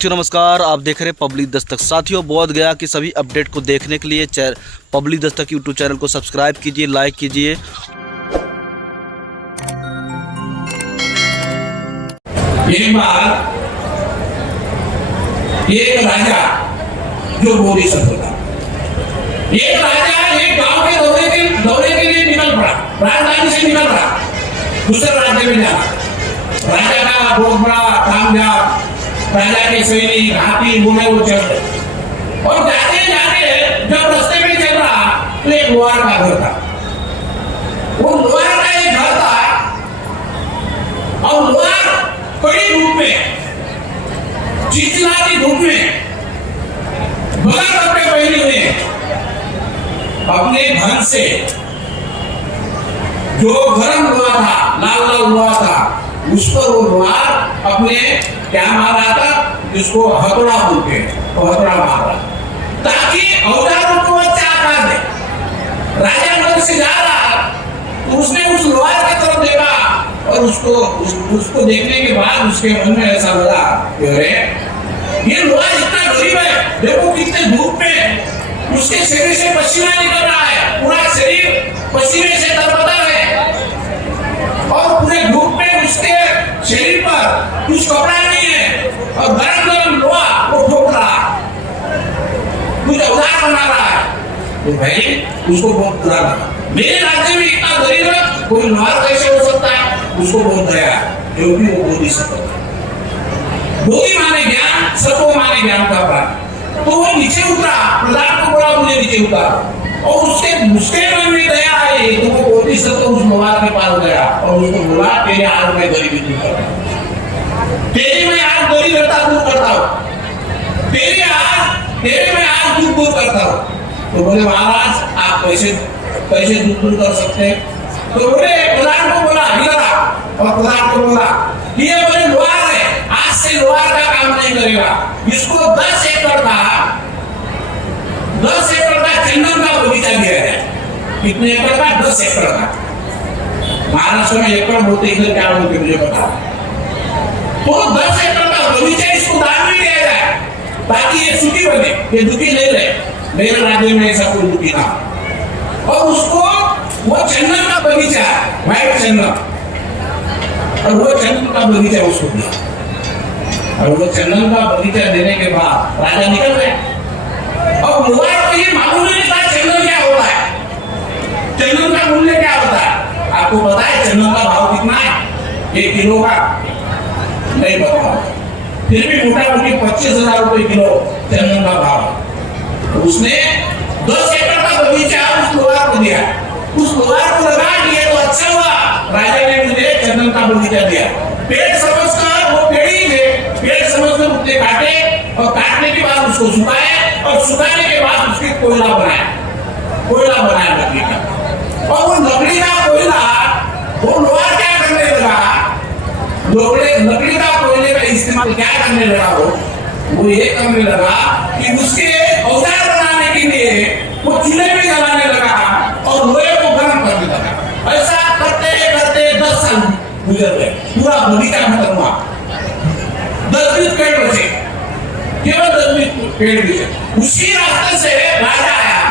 साथियों नमस्कार, आप देख रहे हैं पब्लिक दस्तक। साथियों, बोध गया की सभी अपडेट को देखने के लिए पब्लिक दस्तक यूट्यूब चैनल को सब्सक्राइब कीजिए, लाइक कीजिए। एक बार एक राजा जो बोधिसत्व था, एक राजा एक गांव के दौरे के लिए निकल पड़ा, राजधानी से निकल पड़ा, दूसरे राज्य में जाना। राजा का बहुत बड़ा कामयाब, राजा के सैनिक हाथी घोड़े वो चल रहे, और जाते जाते जब रास्ते में चल रहा तो एक लोहार का घर था। वो लोहार का एक घर था और लोहार कड़ी धूप में, चिलचिलाती धूप में बगैर कपड़े पहने हुए अपने घर से जो गरम लोहा था, लाल लाल लोहा था, उस पर वो लोहार अपने क्या मार रहा था, जिसको हथौड़ा बोलते हैं, हथौड़ा मार रहा ताकि औजारों को अच्छा आकार दे। राजा घर से जा रहा तो उसने उस लोहार की तरफ देखा और उसको देखने के बाद उसके मन में ऐसा लगा कि अरे ये लोहार इतना गरीब है, देखो कितने धूप में उसके शरीर से पसीना निकल रहा है, पूरा शरीर पसीने से तरबतर है और पूरे धूप में उसके शरीर पर कुछ कपड़ा नहीं है और गरम गरम लोहा वो ठोक रहा है, कुछ औजार बना रहा है। तो भाई उसको बहुत बुरा लगा, मेरे राज्य में इतना गरीब है, कोई लोहार कैसे हो सकता है। उसको बहुत दया, क्योंकि वो बोधिसत्व है। बोधि माने ज्ञान, सत्व माने ज्ञान का प्राप्त। तो वो नीचे उतरा, प्रहलाद को बोला मुझे नीचे उतार, और उसके मन में दया आई तो वो बोधिसत्व उस लोहार के पास गया और उसको बोला तेरे आज मैं गरीबी दूर करता हूं, तेरी मैं आज गरीबता दूर करता हूं, तेरे मैं आज दुख दूर करता हूं। तो बोले महाराज आप कैसे दुख दूर कर सकते हैं। तो बोले प्रधान को बोला हिला, और प्रधान को बोला कि ये बोले लोहार है, आज से लोहार का काम नहीं करेगा, इसको 10 एकड़ का चंदन का बगीचा दिया जाए। कितने एकड़ का? 10 एकड़ का। महाराष्ट्र में एकड़ बोलते, इधर क्या बोलते मुझे पता। तो 10 एकड़ का बगीचा इसको दान में दिया जाए ताकि ये सुखी बने, ये दुखी नहीं रहे, मेरे राज्य में ऐसा कोई दुखी ना। और उसको वो चंदन का बगीचा, व्हाइट चंदन, और वो चंदन का बगीचा उसको दिया। और वो चंदन का बगीचा देने के बाद राजा निकल गए। और लोहार को ये मालूम नहीं था चंदन क्या होता है, चंदन का मूल्य क्या होता है। आपको पता है चंदन का भाव कितना है 1 किलो का? नहीं पता, फिर भी मोटा मोटी 25,000 रुपए किलो चंदन का भाव। तो उसने 10 एकड़ का बगीचा उस लोहार को दिया। उस लोहार को लगा कि ये तो अच्छा हुआ, राजा ने मुझे चंदन का बगीचा दिया। पेड़ समझकर वो पेड़ी थे, पेड़ समझकर उसने काटे, और काटने के बाद उसको सुखाए, और सुखाने के बाद उसके कोयला बनाया लकड़ी का। और वो लकड़ी का कोयला वो लोहार क्या करने लगा, लकड़ी का कोयले का इस्तेमाल क्या करने लगा, वो ये करने लगा कि उसके औजार बनाने के लिए वो चूल्हे में जलाने लगा और लोहे को गर्म करने लगा। ऐसा करते करते 10 साल गुजर गए, पूरा बगीचा खत्म हुआ। 10-20 पेड़ बचे, केवल 10-20 पेड़ बचे। उसी रास्ते से राजा आया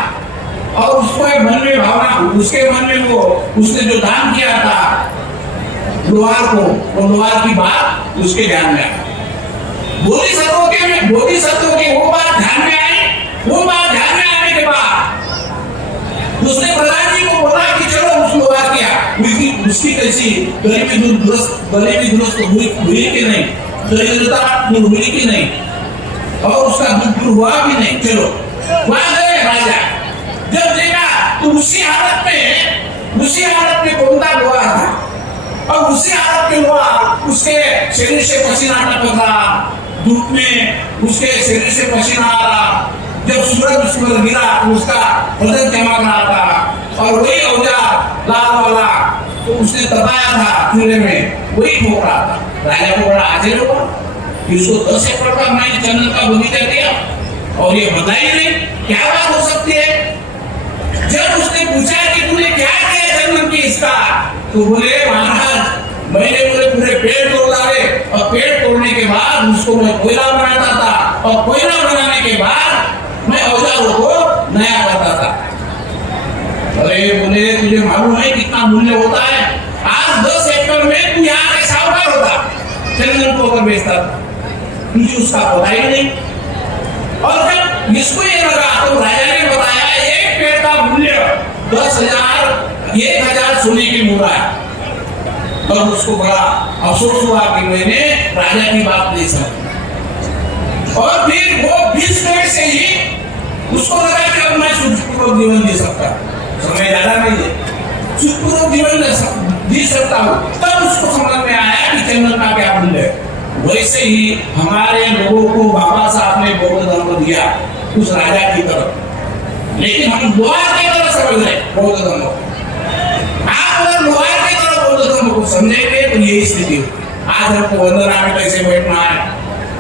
और उसको मन में भावना, उसके मन में वो उसने जो दान किया था लोहार को, वो लोहार की बात उसके ध्यान में आई। बोधिसत्व की वो बात ध्यान में आई। वो बात ध्यान में आने के बाद उसने प्रधान जी को बोला कि चलो उस लोहार किया, उसकी कैसी गरीबी दुरुस्त हुई कि नहीं, दरिद्रता दूर हुई कि नहीं, और उसका दुख दूर हुआ भी नहीं। चलो वहां गए राजा, जब देखा तो उसी हालत में गोंदा लोहार था, और उसी हालत में लोहार उसके शरीर से पसीना टपक रहा, धूप में उसके शरीर से पसीना आ रहा, जब सूरज उस पर गिरा तो उसका बदन चमक रहा था, और वही औजार लाल वाला तो उसने दबाया था चूल्हे में, वही ठोक रहा था। राजा को बड़ा आश्चर्य हुआ कि उसको 10 एकड़ का मैंने चंदन का बगीचा दिया और ये बताई नहीं, क्या बात हो सकती है। जब उसने पूछा कि तूने क्या किया चंदन की इसका, तो बोले महाराज मैंने पूरे पेड़ तोड़ डाले, और पेड़ तोड़ने के बाद उसको मैं कोयला बनाता था, और कोयला बनाने के बाद मैं औजारों को नया करता था। अरे बोले तुझे मालूम है कितना मूल्य होता है? आज 10 एकड़ में तू यहाँ का साहूकार होता, चंदन को अगर बेचता था, तुझे उसका पता ही नहीं। और जब इसको ये लगा तो राजा ने बताया एक पेड़ का मूल्य 10,000 सोने की मुहरा है। और उसको बड़ा अफसोस हुआ कि मैंने राजा की बात नहीं समझी। और फिर वो 20 पेड़ से ही उसको लगा कि अब मैं सुखपूर्वक जीवन जी सकता, समय ज्यादा नहीं है, सुखपूर्वक जीवन जी सकता हूँ। तब उसको समझ में आया कि चंदन का क्या मूल्य है। वैसे ही हमारे लोगों को बाबा साहब ने बौद्ध धर्म दिया उस राजा की तरफ, लेकिन हम लोहार की तरफ समझ रहे बौद्ध धर्म को। आप अगर लोहार की तरफ बौद्ध धर्म को समझेंगे तो यही स्थिति होगी। आज हमको वंदना में कैसे बैठना है,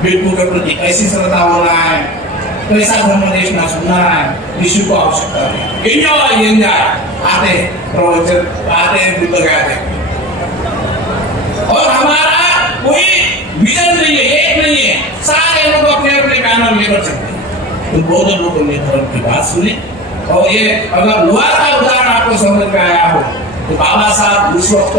बिल्कुल के प्रति कैसी श्रद्धा होना है, कैसा धर्म देखना सुनना है, किसी को आवश्यकता नहीं। एंजॉय आते प्रवचन आते बुद्ध गाते, और हमारा कोई विजन नहीं है, एक नहीं है, सारे लोग अपने अपने पैनल लेकर चलते हैं। तो बौद्ध लोगों ने धर्म की बात सुनी। और ये अगर लोहार का उदाहरण आपको समझ में आया हो तो बाबा साहब उस वक्त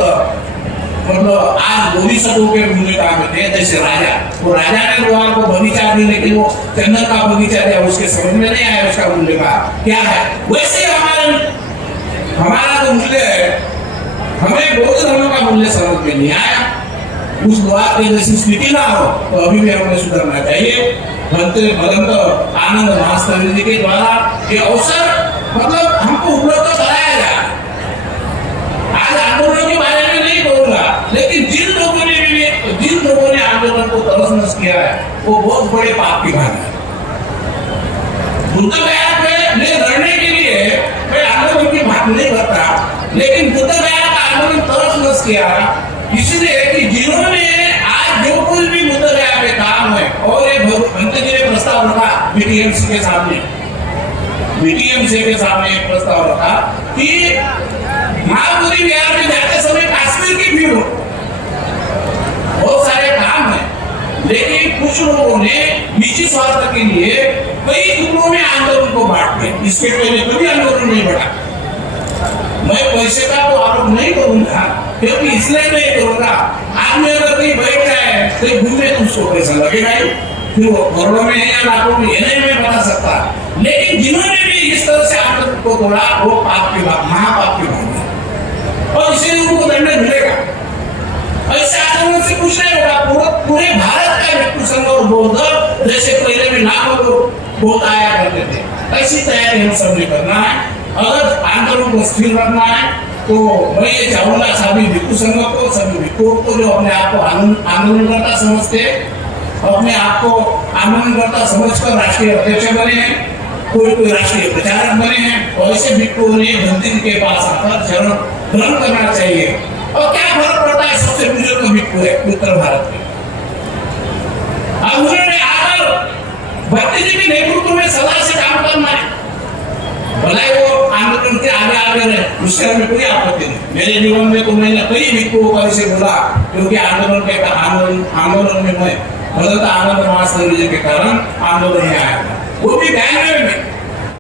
मतलब आज बोधिसत्वों के भूमिका में थे। जैसे राजा, वो राजा ने लोहार को बगीचा दी, लेकिन वो चंदन का बगीचा दिया, उसके समझ में नहीं आया उसका मूल्य क्या है। वैसे हमारा जो मूल्य है, हमें बौद्ध धर्म का मूल्य समझ में नहीं आया। उस लोहार की जैसी स्थिति ना हो तो अभी भी हमें सुधरना चाहिए। भगवंत आनंद महास्वामी जी के द्वारा ये अवसर मतलब हमको उपलब्ध कराया जाए। आज आंदोलन के बारे में नहीं बोलूंगा, लेकिन जिन लोगों ने आंदोलन को तहस-नहस किया है वो बहुत बड़े पाप की भागी है। बुद्ध गया में लड़ने के लिए मैं आंदोलन की बात नहीं करता, लेकिन बुद्ध गया का आंदोलन तहस-नहस किया इसलिए कि जिन्होंने आज जो कुछ भी बुद्ध गया में काम है, और ये भगवंत जी ने प्रस्ताव रखा बीटीएमसी के सामने एक प्रस्ताव रखा कि महापुरी विहार में जाते समय कश्मीर की भीड़ हो, बहुत सारे काम है, लेकिन कुछ लोगों ने निजी स्वार्थ के लिए कई टुकड़ों में आंदोलन को बांट दिया। इसके पहले कभी आंदोलन नहीं बढ़ा। मैं पैसे का तो आरोप नहीं करूंगा, क्योंकि इसलिए नहीं करूंगा, आदमी अगर कहीं बैठ जाए तो घूमे तो उसको पैसा लगेगा ही, फिर वो करोड़ों में या लाखों में ये नहीं मैं बता सकता। लेकिन जिन्होंने भी इस तरह से आंदोलन को तोड़ा वो पाप के बाद महापाप के बाद, और इसीलिए उनको दंड मिलेगा। ऐसे आंदोलन से कुछ नहीं होगा। पूरे भारत का व्यक्ति संघ और बौद्ध जैसे पहले भी नाम बहुत आया करते थे, ऐसी तैयारी हम सब ने करना है। अगर आंदोलन को स्थिर रखना है तो मैं ये चाहूंगा सभी भिक्षु संघ को, सभी भिक्षुओं को जो अपने आप को आंदोलनकर्ता समझते, अपने आप को आंदोलनकर्ता समझकर राष्ट्रीय अध्यक्ष बने हैं, कोई राष्ट्रीय प्रचारक बने हैं, और ऐसे भिक्षुओं ने मंदिर के पास आकर शरण ग्रहण करना चाहिए। और क्या फर्क पड़ता है, सबसे बुजुर्ग भिक्षु है उत्तर भारत में, और उन्होंने आकर भक्ति जी के नेतृत्व में सदा से काम करना है। भले वो आंदोलन के आगे रहे, उससे हमें कोई आपत्ति नहीं। मेरे जीवन में तो मैंने कई भिक्षुओं का इसे बोला, क्योंकि आंदोलन में मैं भगवंत आनंद महास्वामी जी के कारण आंदोलन में आया था, वो भी 92 में।